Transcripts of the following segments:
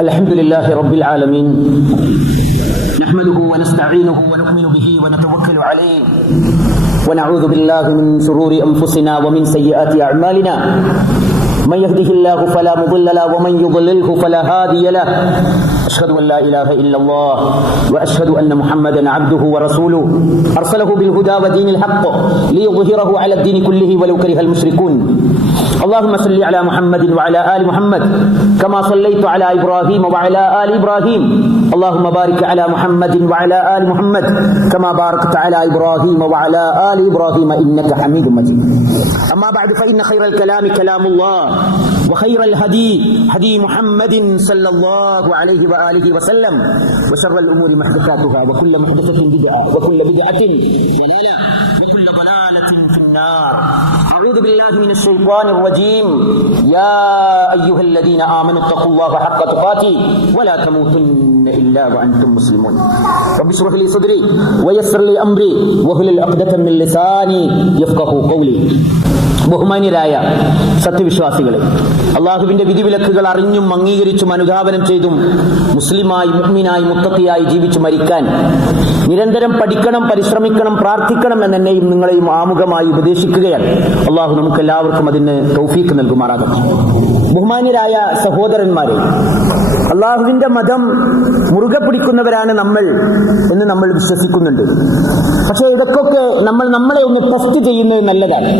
الحمد لله رب العالمين نحمده ونستعينه ونؤمن به ونتوكل عليه ونعوذ بالله من شرور أنفسنا ومن سيئات أعمالنا من يهده الله فلا مضل له ومن يضلله فلا هادي له أشهد أن لا إله إلا الله وأشهد أن محمدا عبده ورسوله أرسله بالهدى ودين الحق ليظهره على الدين كله ولو كره المشركون اللهم صل على محمد وعلى آل محمد كما صليت على إبراهيم وعلى آل إبراهيم اللهم بارك على محمد وعلى آل محمد كما باركت على إبراهيم وعلى آل إبراهيم إنك حميد مجيد أما بعد فإن خير الكلام كلام الله وخير الهدي هدي محمد صلى الله عليه وآله وسلم وشر الأمور محدثاتها وكل محدثة بدعة وكل بدعة ضلالة وكل ضلالة في النار أعوذ بالله من الشيطان الرجيم يا أيها الذين آمنوا اتقوا الله حق تقاته ولا تموتن إلا وأنتم مسلمون رب اشرح لي صدري ويسر لي أمري واحلل عقدة من لساني يفقهوا قولي ബഹുമാന്യരായ സത്യവിശ്വാസികളെ, അള്ളാഹുവിന്റെ വിധിവിലക്കുകൾ അറിഞ്ഞും അംഗീകരിച്ചും അനുധാവനം ചെയ്തും മുസ്ലിമായി മുഅ്മിനായി മുത്തഖിയായി ജീവിച്ചു മരിക്കാൻ നിരന്തരം പഠിക്കണം, പരിശ്രമിക്കണം, പ്രാർത്ഥിക്കണം എന്നെന്നെയും നിങ്ങളെയും ആമുഖമായി ഉപദേശിക്കുകയാണ്. അള്ളാഹു നമുക്ക് എല്ലാവർക്കും അതിന് തൗഫീഖ് നൽകുമാറാകട്ടെ. ബഹുമാന്യരായ സഹോദരന്മാരെ, അള്ളാഹുവിന്റെ മതം മുറുകെ പിടിക്കുന്നവരാണ് നമ്മൾ എന്ന് നമ്മൾ വിശ്വസിക്കുന്നുണ്ട്. പക്ഷെ ഇടയ്ക്കൊക്കെ നമ്മളെ ഒന്ന് ടെസ്റ്റ് ചെയ്യുന്നത് നല്ലതാണ്.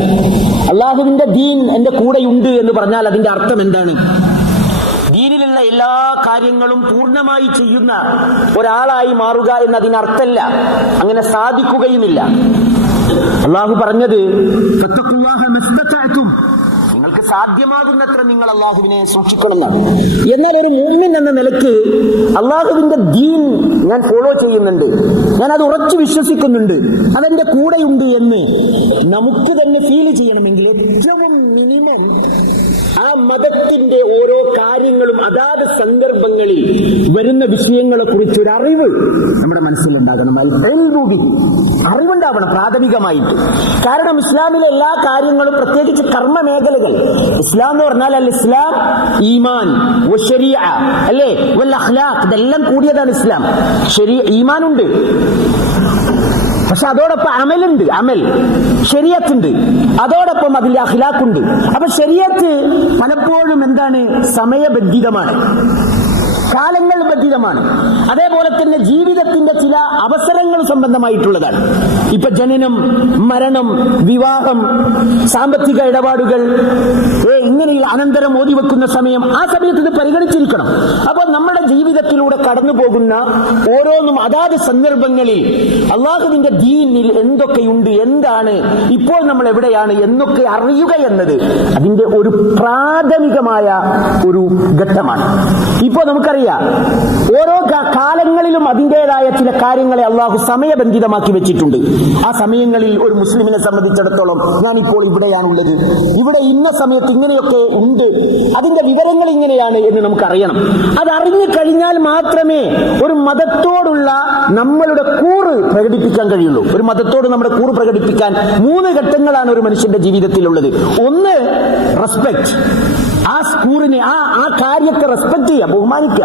അള്ളാഹുവിന്റെ ദീൻ എന്റെ കൂടെയുണ്ട് എന്ന് പറഞ്ഞാൽ അതിന്റെ അർത്ഥം എന്താണ്? ദീനിലുള്ള എല്ലാ കാര്യങ്ങളും പൂർണ്ണമായി ചെയ്യുന്ന ഒരാളായി മാറുക എന്നതിനർത്ഥമല്ല, അങ്ങനെ സാധിക്കുകയുമില്ല. അള്ളാഹു പറഞ്ഞത് നിങ്ങൾക്ക് സാധ്യമാകുന്നത്ര നിങ്ങൾ അള്ളാഹുവിനെ സൂക്ഷിക്കണം എന്നാണ്. എന്നാൽ ഒരു മുഅ്മിൻ എന്ന നിലക്ക് അള്ളാഹുവിന്റെ ദീൻ ഞാൻ ഫോളോ ചെയ്യുന്നുണ്ട്, ഞാൻ അത് ഉറച്ചു വിശ്വസിക്കുന്നുണ്ട്, അതെന്റെ കൂടെയുണ്ട് എന്ന് നമുക്ക് തന്നെ ഫീൽ ചെയ്യണമെങ്കിൽ ഏറ്റവും മിനിമം ആ മതത്തിന്റെ ഓരോ കാര്യങ്ങളും അതാത് സന്ദർഭങ്ങളിൽ വരുന്ന വിഷയങ്ങളെ കുറിച്ച് ഒരു അറിവ് നമ്മുടെ മനസ്സിലുണ്ടാകണം. അറിവുണ്ടാവണം പ്രാഥമികമായിട്ട്. കാരണം ഇസ്ലാമിലെ എല്ലാ കാര്യങ്ങളും, പ്രത്യേകിച്ച് കർമ്മ മേഖലകൾ, ഇസ്ലാം എന്ന് പറഞ്ഞാൽ അൽ ഇസ്ലാം, ഈമാൻ, ശരീഅ, അല്ലേ, വൽ അഖ്ലാഖ്, ഇതെല്ലാം കൂടിയതാണ് ഇസ്ലാം. ഈമാനുണ്ട്, പക്ഷെ അതോടൊപ്പം അമലുണ്ട്, അമൽ ശരീഅത്തുണ്ട്, അതോടൊപ്പം അതിന്റെ അഖ്ലാഖുണ്ട്. അപ്പൊ ശരീഅത്ത് പലപ്പോഴും എന്താണ്? സമയബന്ധിതമാണ്, കാലങ്ങൾ ബന്ധിതമാണ്. അതേപോലെ തന്നെ ജീവിതത്തിന്റെ ചില അവസരങ്ങൾ സംബന്ധമായിട്ടുള്ളതാണ്. ഇപ്പൊ ജനനം, മരണം, വിവാഹം, സാമ്പത്തിക ഇടപാടുകൾ, ഇങ്ങനെയുള്ള അനന്തരം ഓതി വെക്കുന്ന സമയം, ആ സമയത്ത് ഇത് പരിഗണിച്ചിരിക്കണം. അപ്പോൾ നമ്മുടെ ജീവിതത്തിലൂടെ കടന്നു പോകുന്ന ഓരോന്നും അതാത് സന്ദർഭങ്ങളിൽ അള്ളാഹുവിന്റെ ദീനിൽ എന്തൊക്കെയുണ്ട്, എന്താണ്, ഇപ്പോൾ നമ്മൾ എവിടെയാണ് എന്നൊക്കെ അറിയുക എന്നത് അതിന്റെ ഒരു പ്രാഥമികമായ ഒരു ഘട്ടമാണ്. ഇപ്പോ നമുക്കറിയാം, ഓരോ കാലങ്ങളിലും അതിൻ്റെതായ ചില കാര്യങ്ങളെ അള്ളാഹു സമയബന്ധിതമാക്കി വെച്ചിട്ടുണ്ട്. ആ സമയങ്ങളിൽ ഒരു മുസ്ലിമിനെ സംബന്ധിച്ചിടത്തോളം ഞാനിപ്പോൾ ഇവിടെയാണുള്ളത്, ഇവിടെ ഇന്ന സമയത്ത് ഇങ്ങനെയൊക്കെ ഉണ്ട്, അതിന്റെ വിവരങ്ങൾ ഇങ്ങനെയാണ് എന്ന് നമുക്കറിയണം. അതറിഞ്ഞു കഴിഞ്ഞാൽ മാത്രമേ ഒരു മതത്തോടുള്ള നമ്മളുടെ കൂറ് പ്രകടിപ്പിക്കാൻ കഴിയുള്ളൂ. ഒരു മതത്തോട് നമ്മുടെ കൂറ് പ്രകടിപ്പിക്കാൻ 3 ഘട്ടങ്ങളാണ് ഒരു മനുഷ്യന്റെ ജീവിതത്തിലുള്ളത്. ഒന്ന്, റെസ്പെക്ട്. ആ കൂറിനെ, ആ കാര്യത്തെ റെസ്പെക്ട് ചെയ്യുക, ബഹുമാനിക്കുക,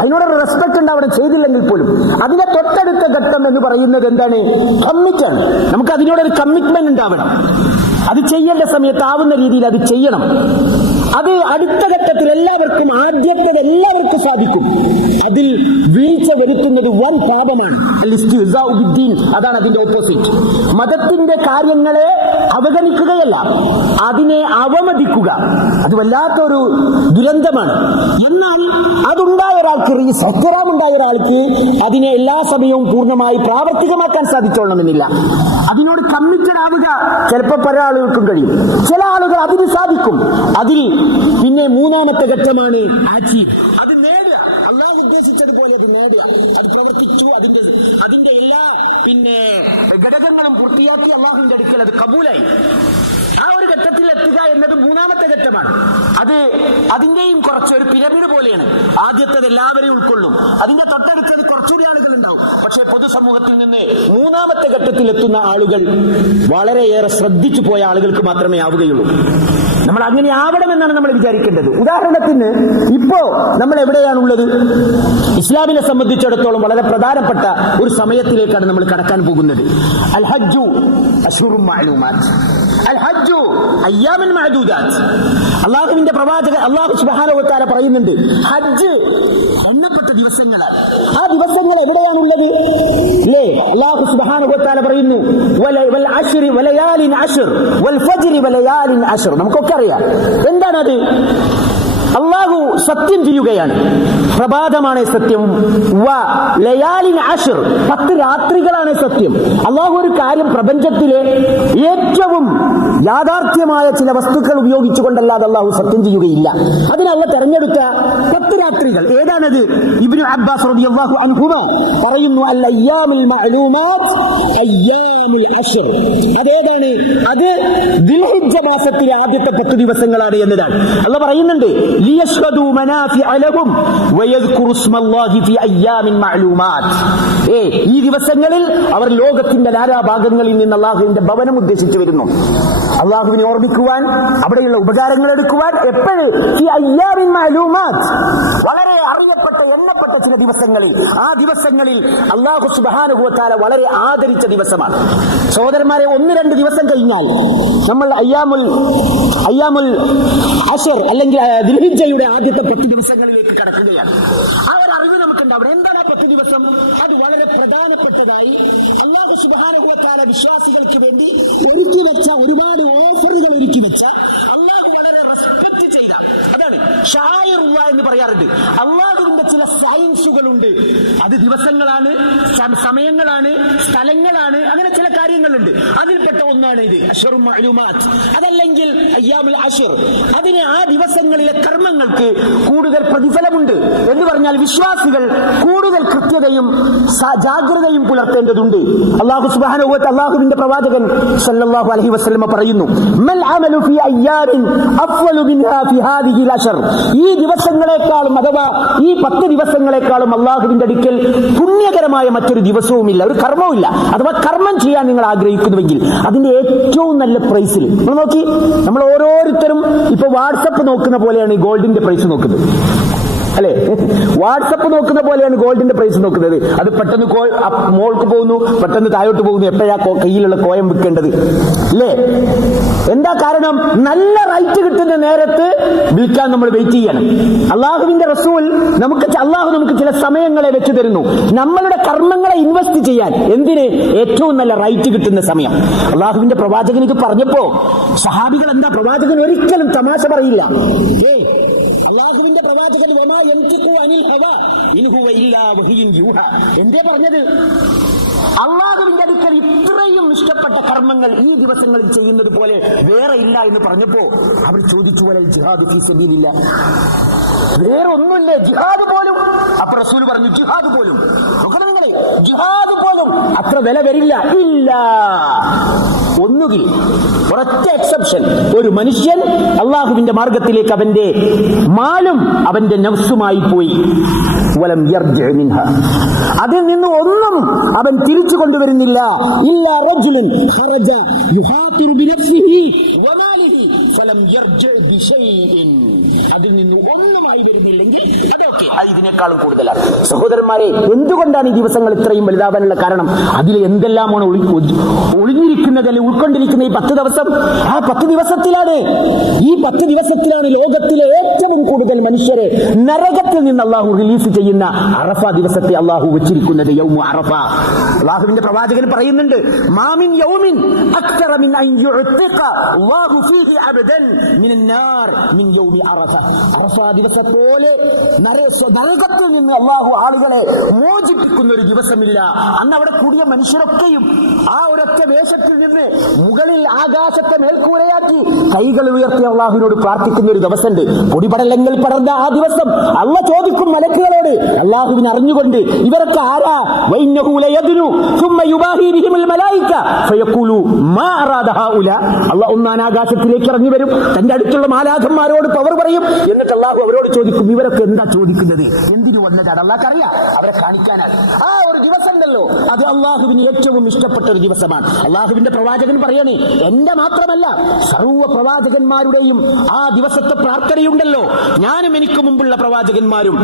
അതിനോടൊരു റെസ്പെക്ട് ഉണ്ടാവണം. ചെയ്തില്ലെങ്കിൽ പോലും അതിന്റെ തൊട്ടടുത്ത ഘട്ടം എന്ന് പറയുന്നത് എന്താണ്? കമ്മിറ്റാണ്. നമുക്ക് അതിനോടൊരു കമ്മിറ്റ്മെന്റ് ഉണ്ടാവണം. അത് ചെയ്യേണ്ട സമയത്ത് ആവുന്ന രീതിയിൽ അത് ചെയ്യണം. അത് അടുത്ത ഘട്ടത്തിൽ എല്ലാവർക്കും, ആദ്യത്തെ എല്ലാവർക്കും സാധിക്കും. അതിൽ വീഴ്ച വരുത്തുന്നത് വൻ പാപമാണ്. അതാണ് അതിന്റെ ഓപ്പോസിറ്റ്. മതത്തിന്റെ കാര്യങ്ങളെ അവഗണിക്കുകയല്ല, അതിനെ അവമതിക്കുക, അത് വല്ലാത്തൊരു ദുരന്തമാണ്. എന്നാൽ അതുണ്ടായ ഒരാൾക്ക്, ഈ സത്യറാമുണ്ടായ ഒരാൾക്ക് അതിനെ എല്ലാ സമയവും പൂർണ്ണമായി പ്രാവർത്തികമാക്കാൻ സാധിച്ചോളണമെന്നില്ല. അതിനോട് കമ്മിറ്റഡ് ആവുക ചിലപ്പോൾ പല ആളുകൾക്കും കഴിയും, ചില ആളുകൾ അതിന് സാധിക്കും. അതിൽ പിന്നെ 3ാമത്തെ ഘട്ടമാണ് അച്ചീവ്. അത് നേടുക, അല്ലാഹു ഉദ്ദേശിച്ചതുപോലെ അത് നേടുക, അത് പ്രവർത്തിച്ചു, അതിന്റെ എല്ലാ ഘടകങ്ങളും പൂർത്തിയാക്കി അല്ലാഹുവിന്റെ അടുക്കൽ അത് കബൂലായി. ആ ഒരു ഘട്ടത്തിൽ എത്തുക എന്നത് 3ാമത്തെ ഘട്ടമാണ്. അതിന്റെയും കുറച്ചൊരു പിരമിഡ് പോലെയാണ്. ആദ്യത്തേത് എല്ലാവരെയും ഉൾക്കൊള്ളും, അതിന്റെ തൊട്ടടുത്തത് കുറച്ചുകൂടി ആളുകൾ ഉണ്ടാവും. പക്ഷെ പൊതുസമൂഹത്തിൽ നിന്ന് 3ാമത്തെ ഘട്ടത്തിൽ എത്തുന്ന ആളുകൾ വളരെയേറെ ശ്രദ്ധിച്ചു പോയ ആളുകൾക്ക് മാത്രമേ ആവുകയുള്ളൂ. നമ്മൾ അങ്ങനെ ആവണമെന്നാണ് നമ്മൾ വിചാരിക്കേണ്ടത്. ഉദാഹരണത്തിന് ഇപ്പോ നമ്മൾ എവിടെയാണുള്ളത്? ഇസ്ലാമിനെ സംബന്ധിച്ചിടത്തോളം വളരെ പ്രധാനപ്പെട്ട ഒരു സമയത്തിലേക്കാണ് നമ്മൾ കടക്കാൻ പോകുന്നത്. അൽ ഹജ്ജു അശ്ഹുറും മഅലൂമാത്ത്, അൽ ഹജ്ജു അയ്യാമുൻ മഅദൂദാത്ത്. അല്ലാഹുവിന്റെ പ്രവാചകൻ അല്ലാഹു സുബ്ഹാനഹു വ തആല പറയുന്നുണ്ട്, ഹജ്ജ് എണ്ണപ്പെട്ട ദിവസങ്ങളാണ്. ആ ദിവസങ്ങൾ എവിടെയാണുള്ളത്? അല്ലേ? അല്ലാഹു സുബ്ഹാനഹു വ തആല പറയുന്നു, വൽ അശ്രി വലയാലിൻ അശ്ർ വൽ ഫജ്രി വലയാലിൻ അശ്ർ. നമുക്കൊക്കെ അറിയാം എന്താണത്. അല്ലാഹു സത്യം ചെയ്യുകയാണ്, പ്രഭാതമാണ് സത്യം. ലയാലിൻ അശ്ർ, 10 രാത്രികളാണ് സത്യം. അല്ലാഹു ഒരു കാര്യം പ്രപഞ്ചത്തിലെ ഏറ്റവും യാഥാർത്ഥ്യമായ ചില വസ്തുക്കൾ ഉപയോഗിച്ചുകൊണ്ടല്ലാതെ അല്ലാഹു സത്യം ചെയ്യുകയില്ല. അതിനല്ല തെരഞ്ഞെടുത്ത 10 രാത്രികൾ ഏതാണത്? ഇബ്നു അബ്ബാസ് റളിയല്ലാഹു അൻഹുമ പറയുന്നു, അൽ അയ്യാമുൽ മഅലൂമാത്ത് അയ്യാമുൽ അശ്ർ. അതേതാണ്? അത് ദുൽഹിജ്ജ മാസത്തിലെ ആദ്യത്തെ 10 ദിവസങ്ങളാണ് എന്നതാണ്. അല്ലാഹു പറയുന്നുണ്ട്, ലിയശ്ഹദൂ മനാഫിഅ ലഹും വയദ്കുറു സ്മല്ലാഹി ഫീ അയ്യാമിൻ മഅലൂമാത്ത്. ഈ ദിവസങ്ങളിൽ അവർ ലോകത്തിന്റെ നാനാഭാഗങ്ങളിൽ നിന്ന് അല്ലാഹുവിന്റെ ഭവനം ഉദ്ദേശിച്ചു വരുന്നു. അല്ലാഹുവിനെ ഓർമ്മിക്കുവാൻ, അവിടെയുള്ള ഉപകാരങ്ങൾ എടുക്കുവാൻ. എപ്പോഴും ഫീ അയ്യാമിൻ മഅലൂമാത്ത്, വളരെ അറിയപ്പെട്ട എണ്ണപ്പെട്ട ചില ദിവസങ്ങളിൽ. ആ ദിവസങ്ങളിൽ അല്ലാഹു സുബ്ഹാനഹു വ തആല വളരെ ആദരിച്ച ദിവസമാണ്. സഹോദരന്മാരെ, 1-2 ദിവസം കഴിഞ്ഞാൽ നമ്മൾ അയ്യാമുൽ അശ്ർ അല്ലെങ്കിൽ ദുൽഹിജ്ജയുടെ ആദ്യത്തെ 10 ദിവസങ്ങളിലേക്ക് കടക്കുകയാണ്. ആ ഒരു അറിവ് നമുക്കുണ്ടാവും. എന്താണ് 10 ദിവസം? അത് വളരെ പ്രധാനപ്പെട്ടതായി അല്ലാഹു സുബ്ഹാനഹു വ തആല വിശ്വാസികൾക്ക് വേണ്ടി ഒരുക്കി വെച്ച ഒരുപാട് ഓഫറുകൾ ഒരുക്കി വെച്ച, അല്ലാഹു വളരെ റെസ്പെക്ട് ചെയ്ത, അതാണ് ഷായിറുള്ള എന്ന് പറയാറുണ്ട്. അല്ലാഹുവിന്റെ ചില സയൻസുകളുണ്ട്. അത് ദിവസങ്ങളാണ്, സമയങ്ങളാണ്, സ്ഥലങ്ങളാണ്, അങ്ങനെ ചില കാര്യങ്ങളുണ്ട്. അതിൽപ്പെട്ട ഒന്നാണ് ഇത് അശ്ഹുറുൽ മഅലൂമാത്ത്. അതല്ലെങ്കിൽ അയ്യാമുൽ അശ്ർ. അതിന് ആ ദിവസങ്ങളിലെ കർമ്മങ്ങൾക്ക് കൂടുതൽ പ്രതിഫലമുണ്ട് എന്ന് പറഞ്ഞാൽ വിശ്വാസികൾ കൂടുതൽ കൃത്യതയും ജാഗ്രതയും പുലർത്തേണ്ടതുണ്ട്. അല്ലാഹു സുബ്ഹാനഹു വ തആല, അല്ലാഹുവിന്റെ പ്രവാചകൻ സല്ലല്ലാഹു അലൈഹി വസല്ലം പറയുന്നു, മൽ അമലു ഫീ അയ്യാമിൻ അഫ്ളു മിൻഹാ ഫീ ഹാദിഹിൽ അശ്ർ. ഈ ദിവസങ്ങളെക്കാളും അഥവാ ഈ 10 ദിവസങ്ങളെക്കാളും അല്ലാഹുവിന്റെ അടുക്കൽ പുണ്യകരമായ മറ്റൊരു ദിവസവുമില്ല, ഒരു കർമ്മവുമില്ല. അഥവാ കർമ്മം ചെയ്യാൻ നിങ്ങൾ ആഗ്രഹിക്കുന്നുവെങ്കിൽ അതിന്റെ ഏറ്റവും നല്ല പ്രൈസിൽ നിങ്ങൾ നോക്കി. നമ്മൾ ഓരോരുത്തരും ഇപ്പൊ വാട്സപ്പ് നോക്കുന്ന പോലെയാണ് ഈ ഗോൾഡിന്റെ പ്രൈസ് നോക്കുന്നത്, അല്ലെ? വാട്സപ്പ് നോക്കുന്ന പോലെയാണ് ഗോൾഡിന്റെ പ്രൈസ് നോക്കുന്നത്. അത് പെട്ടെന്ന് മോൾക്ക് പോകുന്നു, പെട്ടെന്ന് താഴോട്ട് പോകുന്നു. എപ്പോഴാ കയ്യിലുള്ള കോയം വിൽക്കേണ്ടത്, അല്ലേ? എന്താ കാരണം? നല്ല റൈറ്റ് കിട്ടുന്ന നേരത്ത് വിൽക്കാൻ നമ്മൾ വെയിറ്റ് ചെയ്യണം. അള്ളാഹുവിന്റെ റസൂൽ അള്ളാഹു നമുക്ക് ചില സമയങ്ങളെ വെച്ച് തരുന്നു, നമ്മളുടെ കർമ്മങ്ങളെ ഇൻവെസ്റ്റ് ചെയ്യാൻ. എന്തിന്? ഏറ്റവും നല്ല റൈറ്റ് കിട്ടുന്ന സമയം. അള്ളാഹുവിന്റെ പ്രവാചകൻ ഇത് പറഞ്ഞപ്പോ സഹാബികൾ എന്താ, പ്രവാചകൻ ഒരിക്കലും തമാശ പറയില്ല. അള്ളാഹുവിന്റെ പ്രവാചകൻ എന്തേ പറഞ്ഞത്? അള്ളാഹുവിന്റെ അടുക്കൽ ഇത്രയും ഇഷ്ടപ്പെട്ട കർമ്മങ്ങൾ ഈ ദിവസങ്ങളിൽ ചെയ്യുന്നത് പോലെ വേറെ ഇല്ല എന്ന് പറഞ്ഞപ്പോ അവർ ചോദിച്ചു, വലൽ ജിഹാദ് ഫീ സബീലില്ലാ, വേറെ ഒന്നുമില്ലേ ജിഹാദ് പോലും? അപ്പൊ റസൂൽ പറഞ്ഞു, ജിഹാദ് പോലും, നിങ്ങളെ ജിഹാദ് പോലും അത്ര വില വരില്ല. ഇല്ല, ഒന്നുകിൽ ഒരൊറ്റ എക്സെപ്ഷൻ, ഒരു മനുഷ്യൻ അള്ളാഹുവിന്റെ മാർഗത്തിലേക്ക് അവന്റെ മാലും അവന്റെ നഫ്സുമായി പോയി, വലം യർജി മിൻഹാ, അതിൽ നിന്ന് ഒന്നും അവൻ തിരിച്ചു കൊണ്ടുവരുന്നില്ല. ഇല്ലാ റജുലുൻ ഖറജ യുഹാതിറു ബിനഫ്സിഹി വമാലിഹി ഫലം യർജി ബിശൈഇൻ, അതിൽ നിന്ന് ഒന്നുമായി വരുന്നില്ലെങ്കിൽ അതൊക്കെ ഇതിനേക്കാളും കൂടുതലാണ്. സഹോദരന്മാരെ, എന്തുകൊണ്ടാണ് ഈ ദിവസങ്ങൾ ഇത്രയും വലുതാവാനുള്ള കാരണം? അതിൽ എന്തെല്ലാമാണ് ഒളിഞ്ഞിരിക്കുന്നത്, അല്ലെങ്കിൽ ഉൾക്കൊണ്ടിരിക്കുന്ന ഈ 10 ദിവസം? ആ 10 ദിവസത്തിലാണ്, ഈ 10 ദിവസത്തിലാണ് ലോകത്തിലെ ഏറ്റവും കൂടുതൽ മനുഷ്യരെ നരകത്തിൽ നിന്ന് അള്ളാഹു റിലീസ് ചെയ്യുന്ന അറഫ ദിവസത്തെ അള്ളാഹു വെച്ചിരിക്കുന്നത്. യൗമു അറഫ. അള്ളാഹുവിന്റെ പ്രവാചകൻ പറയുന്നുണ്ട്, മാമിൻ യൗമിൻ അക്തറ മിൻ അൻ യുഅ്തിഖ അല്ലാഹു ഫീഹി അബ്ദൻ മിനൻ നാർ മിൻ യൗമി അറഫ. അറഫ ദിവസത്തോലെ നരകത്തിൽ നിന്ന് അള്ളാഹു ആളുകളെ മോചിപ്പിക്കുന്ന ഒരു ദിവസമില്ല. അന്ന് അവിടെ കൂടിയ മനുഷ്യരൊക്കെയും ആ ഒരൊറ്റ വേഷത്തിൽ നിന്ന് മുകളിൽ ആകാശത്തെ മേൽക്കൂരയാക്കി കൈകൾ ഉയർത്തി അള്ളാഹുവിനോട് പ്രാർത്ഥിക്കുന്ന ഒരു ദിവസമുണ്ട്. പൊടിപടലങ്ങൾ പടർന്ന ആ ദിവസം അള്ള ചോദിക്കും മലക്കുകളോട്, അള്ളാഹുവിനെ അറിഞ്ഞുകൊണ്ട് ഇവരൊക്കെ ആരാ? അള്ളാഹ് ഒന്നാനാകാശത്തിലേക്ക് ഇറങ്ങി വരും, തന്റെ അടുത്തുള്ള മാലാഖന്മാരോട് പവർ പറയും, പറയും. എന്നിട്ട് അള്ളാഹു അവരോട് ചോദിക്കും, ഇവരൊക്കെ എന്താ ചോദിക്കുന്നത്, എന്തിനു വന്നതാണ്? അള്ളാഹ് അറിയാം, അവരെ കാണിക്കാനാണ്. ആ ഒരു ദിവസം ഉണ്ടല്ലോ, അത് അള്ളാഹുവിന് ഏറ്റവും ഇഷ്ടപ്പെട്ട ഒരു ദിവസമാണ്. അള്ളാഹുവിന്റെ പ്രവാചകൻ പറയണേ, എന്റെ മാത്രമല്ല സർവ്വ പ്രവാചകന്മാരുടെയും ആ ദിവസത്തെ പ്രാർത്ഥനയുണ്ടല്ലോ, ഞാനും എനിക്ക് മുമ്പുള്ള പ്രവാചകന്മാരും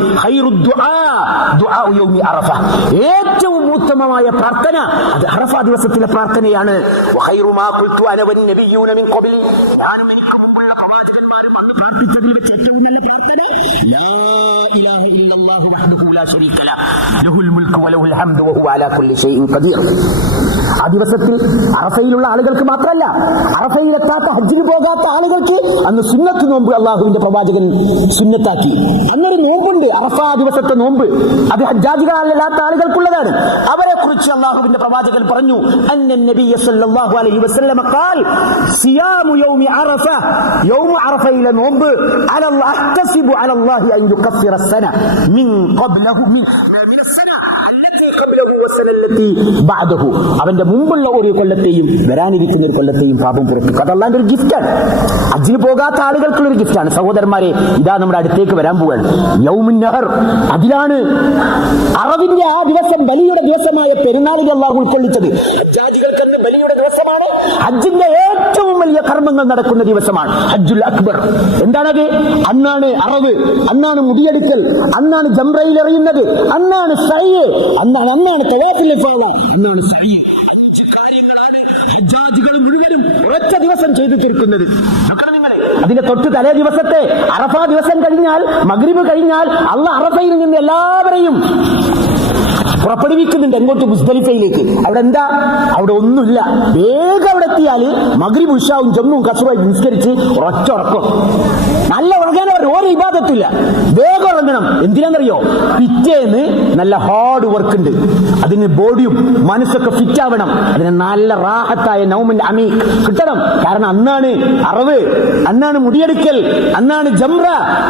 ഏറ്റവും ഉത്തമമായ പ്രാർത്ഥന അത് അറഫ ദിവസത്തിലെ പ്രാർത്ഥനയാണ്. ആ ദിവസത്തിൽ അറഫയിലുള്ള ആളുകൾക്ക് മാത്രമല്ല, അറഫയിലെത്താത്ത ഹജ്ജിന് പോകാത്ത ആളുകൾക്ക് അന്ന് സുന്നത്ത് നോമ്പ് അള്ളാഹുവിന്റെ പ്രവാചകൻ സുന്നത്താക്കി. അന്നൊരു നോമ്പുണ്ട്, അറഫ ദിവസത്തെ നോമ്പ്. അത് ഹജ്ജാജികളല്ലാത്ത ആളുകൾക്കുള്ളതാണ്. അവരെ കുറിച്ച് അള്ളാഹുവിന്റെ പ്രവാചകൻ പറഞ്ഞു, അന്നൻ നബിയ സല്ലല്ലാഹു അലൈഹി വസല്ലം ഖാൽ സിയാമു യൗമി അറഫ, യൗമു അറഫയിലെ നോമ്പ് അലല്ലാഹ് അഹ്തസിബു അലല്ലാഹി അൻ യുകഫിറ സന മിൻ ഖബ്ലഹു മിൻ സന അല്ലതി ഖബ്ലഹു വസനല്ലതി ബഅദഹു. അവന്റെ മുമ്പുള്ള ഒരു കൊല്ലത്തെയും വരാനിരിക്കുന്ന ഒരു കൊല്ലത്തെയും പാപം പുറപ്പിക്കും. അത് അല്ലാഹുവിന്റെ ഒരു ഗിഫ്റ്റാണ്. ഹജ്ജിന് പോകാത്ത ആളുകൾക്കുള്ള ഒരു ഗിഫ്റ്റാണ്. സഹോദരന്മാരെ, ഇതാ നമ്മുടെ അടുത്തേക്ക് വരാൻ പോവാണ് യൗമുൻ നഹർ. അതിലാണ് അറവിന്റെ ആ ദിവസം, ബലിയുടെ ദിവസമായ പെരുന്നാളിൽ അല്ലാഹു ഉൾക്കൊള്ളിച്ചത്. ഹജ്ജാജികൾക്ക് അന്ന് ബലിയുടെ ദിവസമാണ്. ഹജ്ജിന്റെ ഏറ്റവും വലിയ കർമ്മങ്ങൾ നടക്കുന്ന ദിവസമാണ് ഹജ്ജുൽ അക്ബർ. എന്താണത്? അന്നാണ് അറവ്, അന്നാണ് മുടിയെടുക്കൽ, അന്നാണ് ജംറയിൽ എറിയുന്നത്, അന്നാണ് സഅയ്, അന്നാണ് തവാഫുൽ ഇഫാദ, അന്നാണ് സഅയ്. 5 കാര്യങ്ങളാണ് ഹജ്ജാജികൾ മുഴുവനും ഒരൊറ്റ ദിവസം ചെയ്തു തീർക്കുന്നത്. നിങ്ങളെ അതിന്റെ തൊട്ട് തലേ ദിവസത്തെ അറഫ ദിവസം കഴിഞ്ഞാൽ, മഗ്രിബ് കഴിഞ്ഞാൽ അള്ളാഹ് അറഫയിൽ നിന്ന് എല്ലാവരെയും പുറപ്പെടുവിക്കുന്നുണ്ട് എങ്ങോട്ട്? മുസ്ദലിഫയിലേക്ക്. അവിടെ എന്താ? അവിടെ ഒന്നുമില്ല. വേഗം അവിടെ എത്തിയാല് മഗ്രിബ് ഇശാവും ജമ്മുവും കസറുമായി നിസ്കരിച്ച് ഒരൊറ്റ ഉറക്കം. നല്ല ഉറങ്ങാൻ അവർ ഓരോ ഇബാദത്തില്ല, വേഗം ഉറങ്ങണം. എന്തിനാണെന്നറിയോ? പിറ്റേന്ന് നല്ല ഹാർഡ് വർക്ക് ഉണ്ട്. അതിന് ബോഡിയും മനസ്സൊക്കെ ഫിറ്റ് ആവണം. അതിന് നല്ല റാഹത്തായ നൗമിന്റെ അമീഖ് കിട്ടണം. കാരണം അന്നാണ് അറവ്, അന്നാണ് മുടിയെടുക്കൽ, അന്നാണ് ജംറ,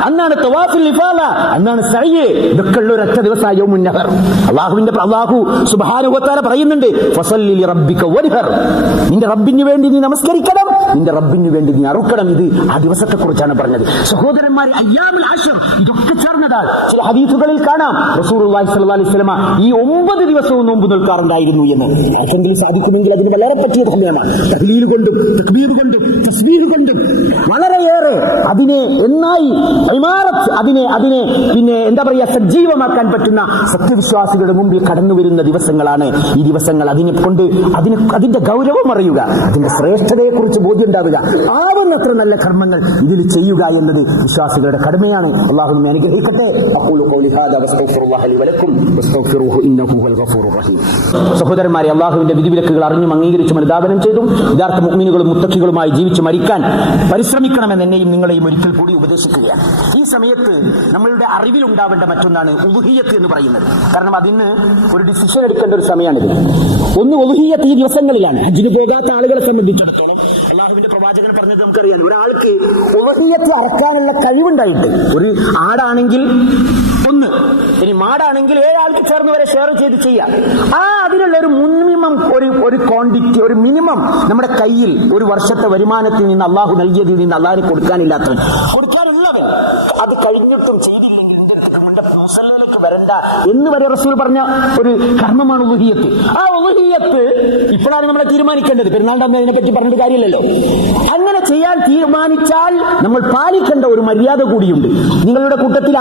അന്നാണ് തവാഫുൽ ഇഫാദ, അന്നാണ് സഅയ്. ഇതൊക്കെ ഉള്ള ഒരൊറ്റ ദിവസമായ യൗമുൻ നഹർ. അല്ലാഹു സുബ്ഹാനഹു വ തആല പറയുന്നുണ്ട്, ഫസല്ലി ലിറബ്ബിക വൻഹർ. നിന്റെ റബ്ബിന് വേണ്ടി നീ നമസ്കരിക്കണം, നിന്റെ റബ്ബിന് വേണ്ടി നീ അറുക്കണം. ഇത് ആ ദിവസത്തെ കുറിച്ചാണ് പറഞ്ഞത്. സഹോദരന്മാരെ, അയ്യാമുൽ അശ്ർ ഇതൊക്കെ ചേർന്നതാണ്. ചില ഹദീസുകളിൽ കാണാം റസൂലുള്ളാഹി സ്വല്ലല്ലാഹു അലൈഹി വസല്ലം ഈ 9 ദിവസവും നോമ്പ് നിൽക്കാറുണ്ടായിരുന്നു എന്ന്. ആർക്കെങ്കിലും സാധിക്കുമെങ്കിൽ അതിന് വളരെ പറ്റിയ സമയമാണ്. തഹ്ലീൽ കൊണ്ടും തക്ബീർ കൊണ്ടും തസ്ബീഹ് കൊണ്ടും വളരെയേറെ അതിനെ എന്നായി ഇമാറത്ത്, അതിനെ പിന്നെ എന്താ പറയുക, സജീവമാക്കാൻ പറ്റുന്ന സത്യവിശ്വാസികളുടെ മുമ്പിൽ കടന്നു വരുന്ന ദിവസങ്ങളാണ് ഈ ദിവസങ്ങൾ. അതിന്റെ ഗൗരവം അറിയുക, അതിന്റെ ശ്രേഷ്ഠതയെ കുറിച്ച് ബോധ്യം ഉണ്ടാവുക, ആവുന്നത്ര നല്ല കർമ്മങ്ങൾ ഇതിൽ ചെയ്യുക എന്നത് വിശ്വാസികളുടെ കടമയാണ്. അല്ലാഹു നമ്മെ അനുഗ്രഹിക്കട്ടെ. അഖൂലു ഖൗലി ഹാദാ വസ്തഗ്ഫിറുല്ലാഹ ലി വലക്കും വസ്തഗ്ഫിറുഹു ഇന്നഹു ഹുവൽ ഗഫൂറുർ റഹീം. സഹോദരന്മാരെ, അല്ലാഹുവിന്റെ വിധിവിലക്കുകൾ അറിഞ്ഞും അംഗീകരിച്ചും അനുധാവനം ചെയ്തും യഥാർത്ഥ മുഅ്മിനുകളും മുത്തഖികളുമായി ജീവിച്ച് മരിക്കാൻ പരിശ്രമിക്കണമെന്ന് എന്നെയും നിങ്ങളെയും ഒരിക്കൽ കൂടി ഉപദേശിക്കുകയാണ്. ഈ സമയത്ത് നമ്മളുടെ അറിവിൽ ഉണ്ടാവേണ്ട മറ്റൊന്നാണ് ഉളുഹിയ്യത്ത് എന്ന് പറയുന്നത്. കാരണം അതിന് ഒരു ഡിസിഷൻ എടുക്കേണ്ട ഒരു സമയമാണിത്. ഒന്ന്, ഉളുഹിയ്യത്ത് ഈ ദിവസങ്ങളിലാണ്. ഹജ്ജിന് പോകാത്ത ആളുകളെ സംബന്ധിച്ചിടത്തോളം അല്ലാഹുവിന്റെ പ്രവാചകൻ പറഞ്ഞത് നമുക്കറിയാം. ഒരാൾക്ക് ഉളുഹിയ്യത്ത് അറക്കാനുള്ള കഴിവുണ്ടായിട്ട്, ഒരു ആടാണെങ്കിൽ 1, ഇനി മാടാണെങ്കിൽ 7 ആൾക്ക് ചേർന്ന് വരെ ഷെയർ ചെയ്ത് ചെയ്യാം. അതിനുള്ള ഒരു മിനിമം ഒരു ക്വാണ്ടിറ്റി, ഒരു മിനിമം നമ്മുടെ കയ്യിൽ ഒരു വർഷത്തെ വരുമാനത്തിൽ നിന്ന് അള്ളാഹു നൽകിയതിൽ നിന്ന് അള്ളാഹിന് കൊടുക്കാനുള്ളവൻ അത് കഴിഞ്ഞിട്ടും വരണ്ട എന്ന് വരെ റസൂൽ പറഞ്ഞ ഒരു കർമ്മമാണ് ഉളുഹിയ്യത്ത്. ആ ഉളുഹിയ്യത്ത് ഇപ്പോഴാണ് നമ്മളെ തീരുമാനിക്കേണ്ടത്. പെരുന്നാളിന്റെ അന്ന് അതിനെപ്പറ്റി പറഞ്ഞിട്ട് കാര്യമില്ലല്ലോ. അങ്ങനെ ചെയ്യാൻ തീരുമാനിച്ചാൽ നമ്മൾ പാലിക്കേണ്ട ഒരു മര്യാദ കൂടിയുണ്ട്. നിങ്ങളുടെ കൂട്ടത്തിൽ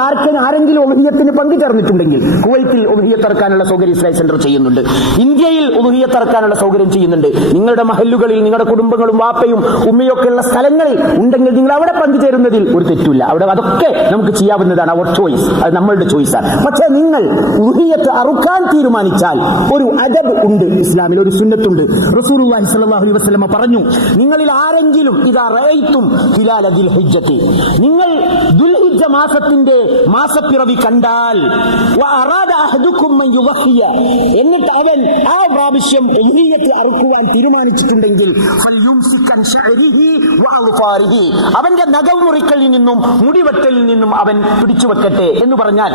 ആരെങ്കിലും ഉളുഹിയ്യത്തിന് പങ്കുചേർന്നിട്ടുണ്ടെങ്കിൽ, കുവൈത്തിൽ ഉളുഹിയ്യത്ത് ഇറക്കാനുള്ള സൗകര്യം ഇസ്ലാഹി സെന്റർ ചെയ്യുന്നുണ്ട്, ഇന്ത്യയിൽ ഉളുഹിയ്യത്ത് ഇറക്കാനുള്ള സൗകര്യം ചെയ്യുന്നുണ്ട്. നിങ്ങളുടെ മഹല്ലുകളിൽ നിങ്ങളുടെ കുടുംബങ്ങളും വാപ്പയും ഉമ്മയൊക്കെ ഉള്ള സ്ഥലങ്ങളിൽ ഉണ്ടെങ്കിൽ നിങ്ങൾ അവിടെ പങ്കുചേരുന്നതിൽ ഒരു തെറ്റില്ല. അവിടെ അതൊക്കെ നമുക്ക് ചെയ്യാവുന്നതാണ്. അവർ ചോയ്സ്, അത് നമ്മളുടെ ചോയ്സാണ്. പക്ഷേ നിങ്ങൾ ഉളുഹിയ്യത്ത് അറുക്കാൻ തീരുമാനിച്ചാൽ ഒരു അദബ് ഉണ്ട് ഇസ്ലാമിൽ, ഒരു സുന്നത്തുണ്ട്. റസൂലുള്ളാഹി സ്വല്ലല്ലാഹു അലൈഹി വസല്ലം പറഞ്ഞു, നിങ്ങളിൽ ആരെങ്കിലും ഇദാ റഅയ്തും ഹിലാല ദുൽഹിജ്ജത്തി, നിങ്ങൾ ദുൽഹിജ്ജ മാസത്തിന്റെ മാസപ്പിറവി കണ്ടാൽ, വഅറാദ അഹദുക്കും അൻ യുളഹിയ, എന്നിട്ട് അവൻ ആ പ്രാവശ്യം ഉളുഹിയ്യത്ത് അറുക്കുവാൻ തീരുമാനിച്ചിട്ടുണ്ടെങ്കിൽ, ഫൽയുംസികൻ ശഅരിഹി വഅൾഫാരിഹി, അവന്റെ നഖം മുറിക്കലിൽ നിന്നും മുടിവെട്ടലിൽ നിന്നും അവൻ പിടിച്ചു വെക്കട്ടെ എന്ന് പറഞ്ഞാൽ,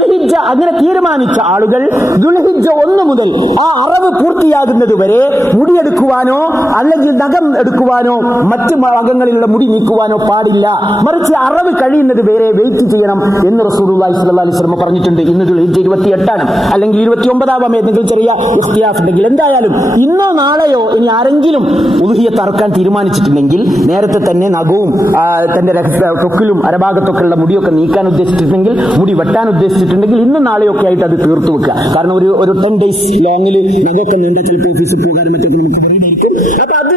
ദുൽഹിജ്ജ അങ്ങനെ തീരുമാനിച്ച ആളുകൾ ദുൽഹിജ്ജ 1 മുതൽ ആ അറവ് പൂർത്തിയാകുന്നത് വരെ മുടിയെടുക്കുവാനോ അല്ലെങ്കിൽ നഖം എടുക്കുവാനോ മറ്റ് ഭാഗങ്ങളിലുള്ള മുടി നീക്കുവാനോ പാടില്ല. മറിച്ച് അറവ് കഴിയുന്നത് വരെ വെയിറ്റ് ചെയ്യണം എന്ന് റസൂലുള്ളാഹി സ്വല്ലല്ലാഹു അലൈഹി വസല്ലം പറഞ്ഞിട്ടുണ്ട്. ഇന്ന് ദുൽഹിജ്ജ 28 അല്ലെങ്കിൽ 29 ഏതെങ്കിലും ചെറിയ ഇഖ്തിലാഫ് ഉണ്ടെങ്കിൽ, എന്തായാലും ഇന്നോ നാളെയോ ഇനി ആരെങ്കിലും ഉളുഹിയത്ത് അറക്കാൻ തീരുമാനിച്ചിട്ടുണ്ടെങ്കിൽ നേരത്തെ തന്നെ നഖവും തന്റെ തൊക്കിലും അരഭാഗത്തൊക്കെയുള്ള മുടിയൊക്കെ നീക്കാൻ ഉദ്ദേശിച്ചിട്ടുണ്ടെങ്കിൽ, മുടി വെട്ടാൻ ഉദ്ദേശിച്ചിട്ടുണ്ടെങ്കിൽ ഇന്നും നാളെയൊക്കെ ആയിട്ട് അത് തീർത്തു വെക്കുക. കാരണം ഒരു 10 days ലോങ്ങിൽ നഖമൊക്കെ നീണ്ട ചിലപ്പോൾ ഓഫീസിൽ പോകാനും മറ്റൊക്കെ നമുക്ക് പരിഹരിക്കും. അപ്പൊ അത്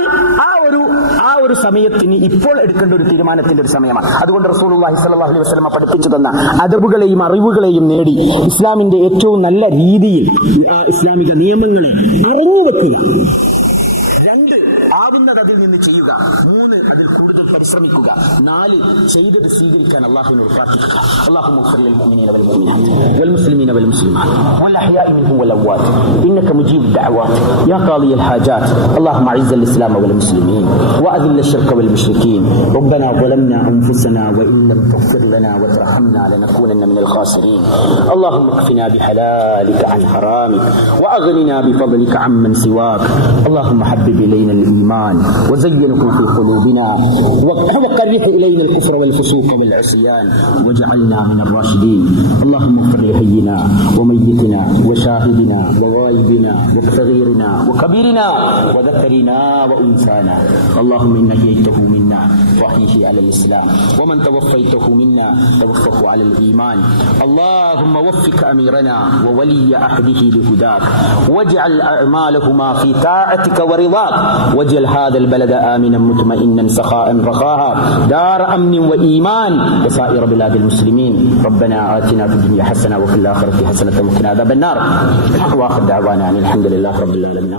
ആ ഒരു സമയത്തിന് ഇപ്പോൾ എടുക്കേണ്ട ഒരു തീരുമാനത്തിന്റെ ഒരു സമയമാണ്. അതുകൊണ്ട് റസൂലുള്ളാഹി സ്വല്ലല്ലാഹു അലൈഹി വസല്ലം പഠിപ്പിച്ചു തന്ന അദബുകളെയും അറിവുകളെയും നേടി ഇസ്ലാമിന്റെ ഏറ്റവും നല്ല രീതിയിൽ ഇസ്ലാമിക നിയമങ്ങളെ അറിഞ്ഞു വെക്കുക. 2 ആവുന്നത് അതിൽ നിന്ന് ചെയ്യുക. 3 അതിൽ കൂടുതൽ പരിശ്രമിക്കുക. 4 ചെയ്തത് സ്വീകരിക്കാൻ അല്ലാഹുവിനോട് പ്രാർത്ഥിക്കുക. اللهم اغفر للمؤمنين والمؤمنات والمسلمين والمسلمات والأحياء منهم والأموات إنك مجيب الدعوات يا قاضي الحاجات. اللهم أعز الإسلام والمسلمين وأذل الشرك والمشركين. ربنا ظلمنا أنفسنا وإن لم تغفر لنا وترحمنا لنكونن من الخاسرين. اللهم اكفنا بحلالك عن حرامك وأغننا بفضلك عمن سواك. اللهم حبب إلينا الإيمان وزينه في قلوبنا وكره إلينا الكفر والفسوق والعصيان واجعلنا من الراشدين. اللهم اغفر لحينا وميتنا وشاهدنا وغائبنا وصغيرنا وكبيرنا وذكرنا وأنثانا. اللهم إن أحييته منا وأحيه على الإسلام ومن توفيته منا توفه على الإيمان. اللهم وفق أميرنا وولي عهده لهداك واجعل أعمالهما في طاعتك ورضاك واجعل هذا البلد آمنا مطمئنا سخاء رخاء دار أمن وإيمان وسائر بلاد المسلمين. ربنا آتنا في الدنيا حسنة وفي الآخرة حسنة وقنا عذاب النار. وآخر دعوانا أن الحمد لله رب العالمين.